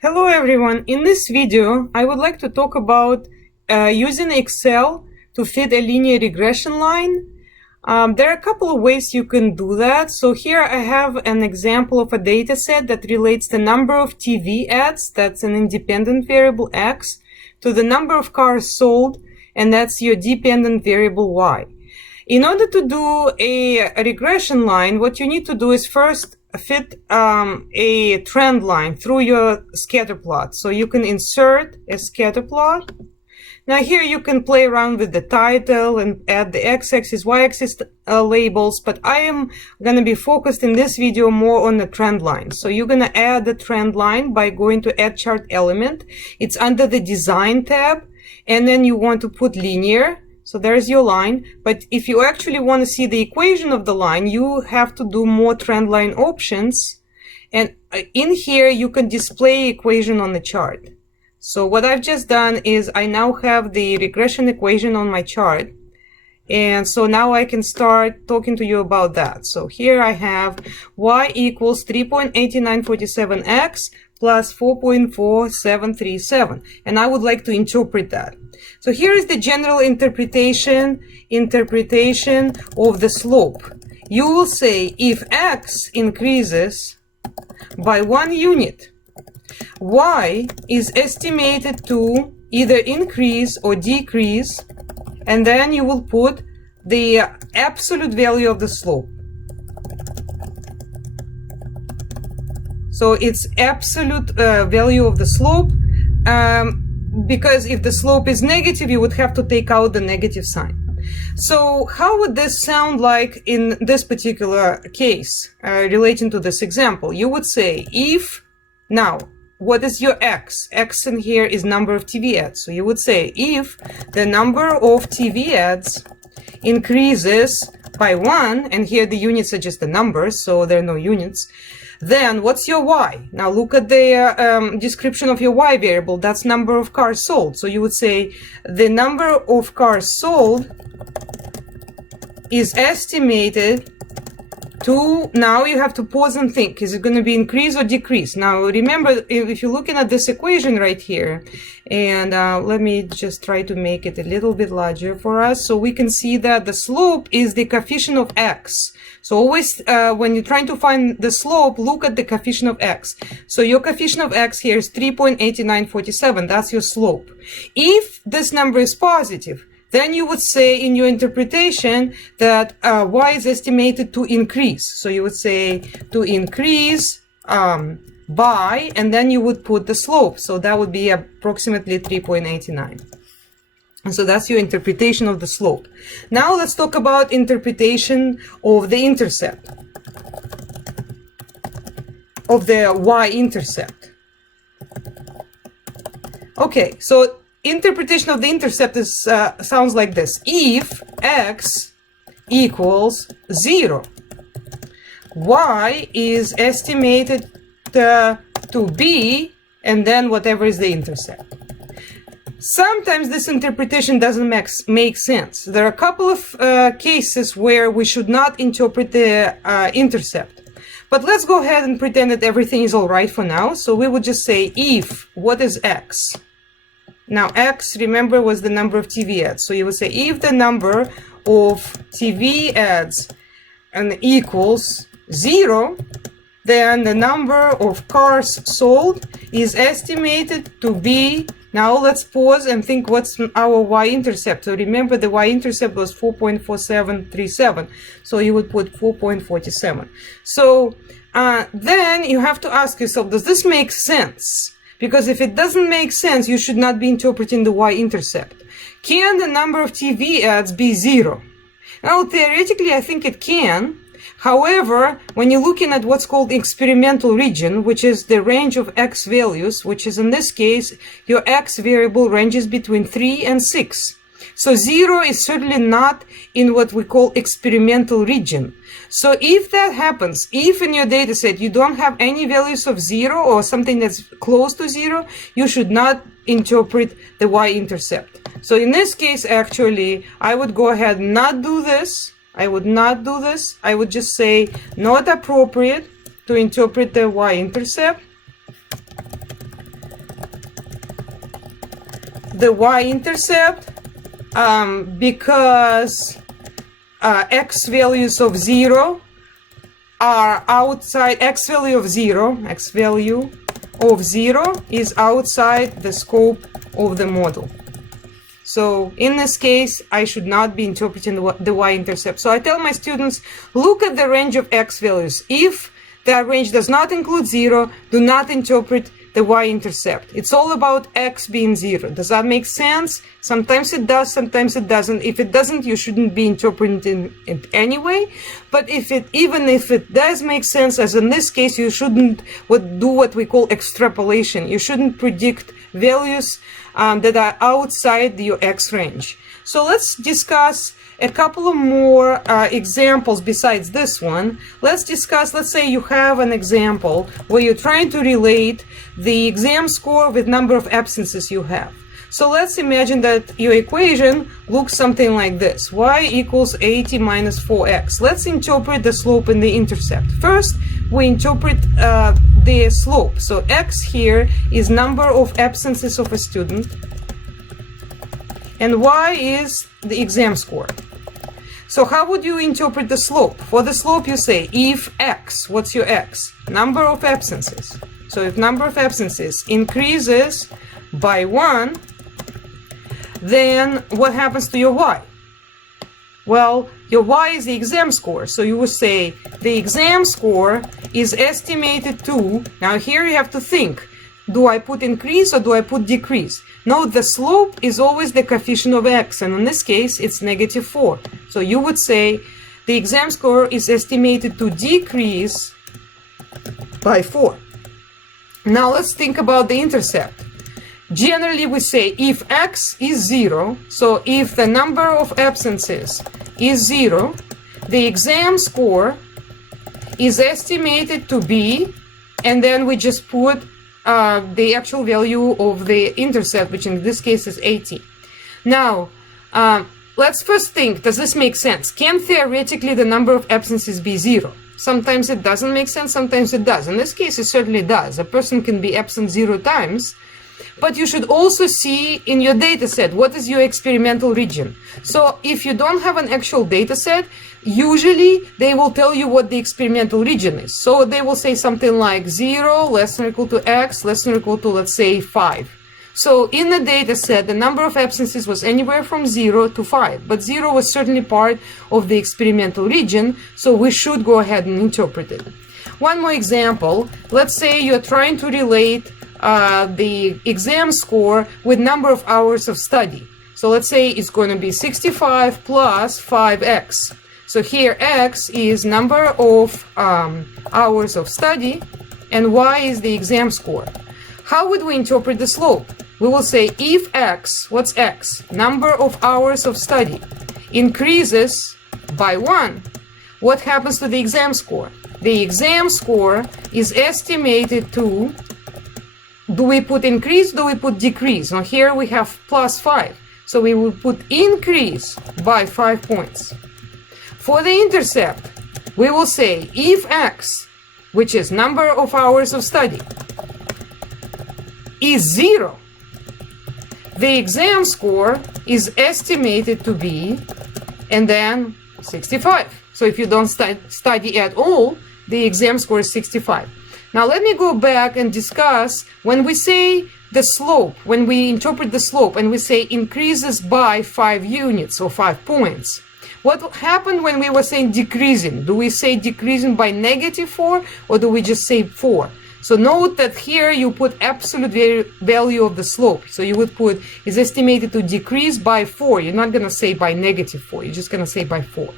Hello everyone, in this video I would like to talk about using Excel to fit a linear regression line. There are a couple of ways you can do that. So here I have an example of a data set that relates the number of TV ads, that's an independent variable X, to the number of cars sold, and that's your dependent variable Y. In order to do a regression line, what you need to do is first fit a trend line through your scatter plot. So you can insert a scatter plot. Now here you can play around with the title and add the x-axis, y-axis labels, but I am going to be focused in this video more on the trend line. So you're going to add the trend line by going to Add Chart Element. It's under the Design tab, and then you want to put linear. So there's your line, but if you actually want to see the equation of the line, you have to do more trend line options. And in here, you can display equation on the chart. So what I've just done is I now have the regression equation on my chart. And so now I can start talking to you about that. So here I have y equals 3.8947x plus 4.4737. And I would like to interpret that. So here is the general interpretation of the slope. You will say if x increases by 1 unit, y is estimated to either increase or decrease, and then you will put the absolute value of the slope. So it's absolute value of the slope, because if the slope is negative, you would have to take out the negative sign. So how would this sound like in this particular case, relating to this example? You would say if, now, what is your x? X in here is number of TV ads. So you would say if the number of TV ads increases by 1, and here the units are just the numbers, so there are no units, then what's your y? Now look at the description of your y variable. That's number of cars sold. So you would say the number of cars sold is estimated to, now you have to pause and think, is it going to be increase or decrease? Now remember, if you're looking at this equation right here, and let me just try to make it a little bit larger for us, so we can see that the slope is the coefficient of x. So always when you're trying to find the slope, look at the coefficient of x. So your coefficient of x here is 3.8947. That's your slope. If this number is positive, then you would say in your interpretation that y is estimated to increase. So you would say to increase by, and then you would put the slope. So that would be approximately 3.89. And so that's your interpretation of the slope. Now let's talk about interpretation of the intercept, of the y-intercept. Okay, so interpretation of the intercept is sounds like this. If x equals 0, y is estimated to be, and then whatever is the intercept. Sometimes this interpretation doesn't make sense. There are a couple of cases where we should not interpret the intercept. But let's go ahead and pretend that everything is all right for now. So we would just say if, what is x? Now x, remember, was the number of TV ads. So you would say if the number of TV ads equals 0, then the number of cars sold is estimated to be, now let's pause and think what's our y-intercept. So remember the y-intercept was 4.4737. So you would put 4.47. So then you have to ask yourself, does this make sense? Because if it doesn't make sense, you should not be interpreting the y-intercept. Can the number of TV ads be 0? Now, theoretically, I think it can. However, when you're looking at what's called experimental region, which is the range of x values, which is in this case, your x variable ranges between 3 and 6. So 0 is certainly not in what we call experimental region. So if that happens, if in your data set you don't have any values of 0 or something that's close to 0, you should not interpret the y-intercept. So in this case, actually, I would go ahead and not do this. I would not do this. I would just say not appropriate to interpret the y-intercept. the y-intercept because x values of 0 are outside, x value of 0 is outside the scope of the model. So in this case, I should not be interpreting the y-intercept. So I tell my students, look at the range of x values. If that range does not include 0, do not interpret the y-intercept. It's all about x being 0. Does that make sense? Sometimes it does, sometimes it doesn't. If it doesn't, you shouldn't be interpreting it anyway. But even if it does make sense, as in this case, you shouldn't do what we call extrapolation. You shouldn't predict values that are outside your x range. So let's discuss a couple of more examples besides this one. Let's say you have an example where you're trying to relate the exam score with number of absences you have. So let's imagine that your equation looks something like this. Y equals 80 minus 4x. Let's interpret the slope and the intercept. First, we interpret the slope. So x here is number of absences of a student, and y is the exam score. So how would you interpret the slope? For the slope, you say, if x, what's your x? Number of absences. So if number of absences increases by 1, then what happens to your y? Well, your y is the exam score. So you would say the exam score is estimated to, now here you have to think, do I put increase or do I put decrease? No, the slope is always the coefficient of x, and in this case, it's -4. So you would say the exam score is estimated to decrease by 4. Now let's think about the intercept. Generally, we say if x is 0, so if the number of absences is 0, the exam score is estimated to be, and then we just put the actual value of the intercept, which in this case is 80. Now, let's first think, does this make sense? Can theoretically the number of absences be 0? Sometimes it doesn't make sense, sometimes it does. In this case, it certainly does. A person can be absent 0 times, but you should also see in your data set what is your experimental region. So if you don't have an actual data set, usually they will tell you what the experimental region is. So they will say something like 0 less than or equal to x less than or equal to, let's say, 5. So in the data set, the number of absences was anywhere from 0 to 5, but 0 was certainly part of the experimental region, so we should go ahead and interpret it. One more example, let's say you're trying to relate the exam score with number of hours of study. So let's say it's going to be 65 plus 5x. So here x is number of hours of study, and y is the exam score. How would we interpret the slope? We will say if x, what's x? Number of hours of study increases by 1, what happens to the exam score? The exam score is estimated to, do we put increase, do we put decrease? Now here we have plus 5, so we will put increase by 5 points. For the intercept, we will say if x, which is number of hours of study, is 0, the exam score is estimated to be, and then 65. So if you don't study at all, the exam score is 65. Now let me go back and discuss when we say the slope, when we interpret the slope and we say increases by 5 units or 5 points. What happened when we were saying decreasing? Do we say decreasing by -4 or do we just say 4? So note that here you put absolute value of the slope. So you would put is estimated to decrease by 4. You're not going to say by -4. You're just going to say by 4.